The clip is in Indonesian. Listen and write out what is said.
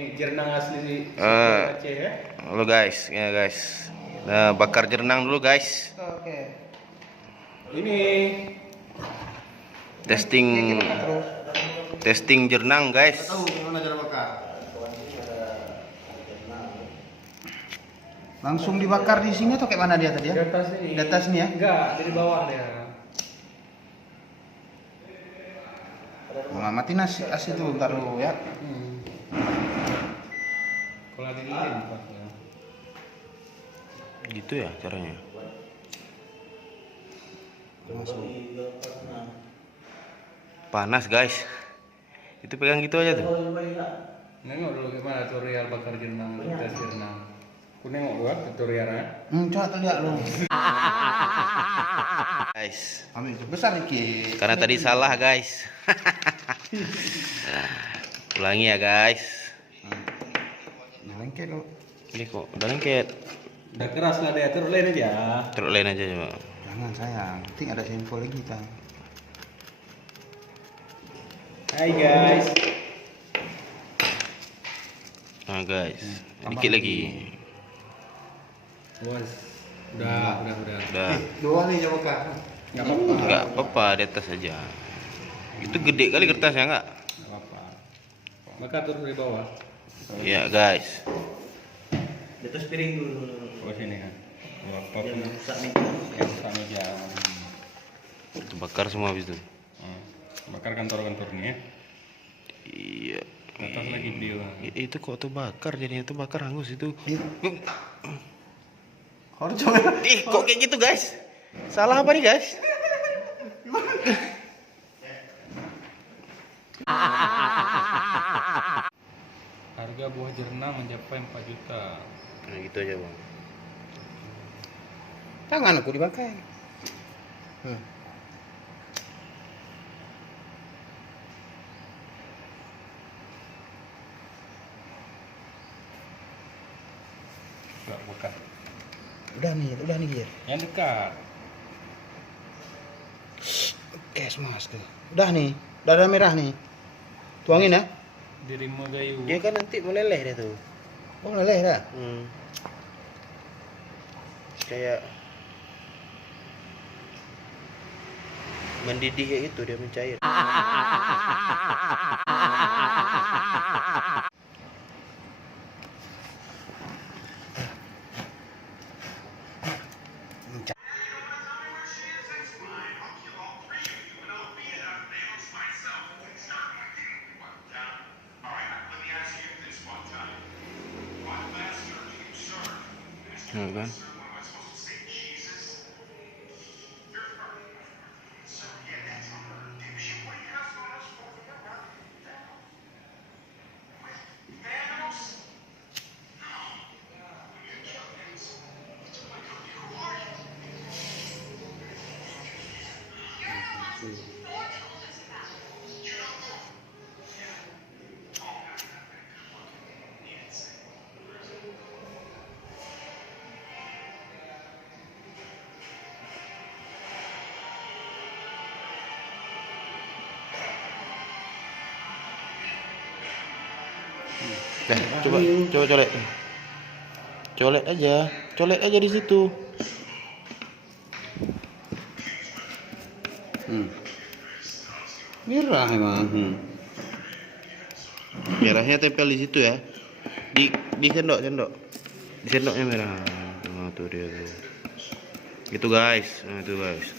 Jernang asli Aceh ya. Halo guys, ya guys. Nah, bakar jernang dulu guys. Oke. Ini testing jernang guys. Tahu gimana cara bakar? Langsung dibakar di sini atau kayak mana dia tadi ya? Di atas ini. Di atas nih ya? Enggak, di bawah dia. Nah, mati nasi dulu ntar dulu ya. Kalau ada lilin pasnya. Gitu ya caranya. Panas guys. Itu pegang gitu aja tuh. Nengok dulu gimana tutorial bakar jernang, tes jernang. Aku nengok gua tutorialnya. Coba lihat lu. Guys. Ambil itu besar nih. Karena tadi salah guys. Ulangi ya guys. Lengket lu. Ini kok udah lengket. Udah keras lah dia, terus lain aja. Terus lain aja coba. Jangan sayang, penting ada info lagi kita. Hai guys. Nah guys, dikit lagi. Bos. Udah. Dua nih coba bakar. Enggak apa-apa. Enggak apa-apa, di atas aja. Itu gede kali kertasnya enggak? Enggak apa-apa. Bakar terus di bawah. Iya guys. Di atas piring dulu. Oh sini kan. Enggak apa-apa. Yang rusak nih. Yang rusak meja. Bakar semua habis itu. Bakar kantor-kantor ini ya. Iya. Atas lagi video. Itu kok tuh bakar jadinya tuh bakar hangus itu. Harus coba. Ih, kok kayak gitu guys? Salah apa nih guys? Harga buah jernang mencapai 4 juta. Nah gitu aja bang. Tangan aku dipakai. Enggak bakar. Udah nih Gir. Yang dekat. Mas tuh. Udah nih, udah ada merah nih. Tuangin ya. Dirimu gayu. Dia kan nanti meleleh dia tuh. Oh, leleh dah. Kayak mendidih kayak gitu dia mencair. Kan? Nah, coba colek. Colek aja di situ. Merah emang. Merahnya tempel di situ ya. Di sendok. Di sendoknya merah. Nah, tuh dia tuh. Gitu guys. Nah, itu guys.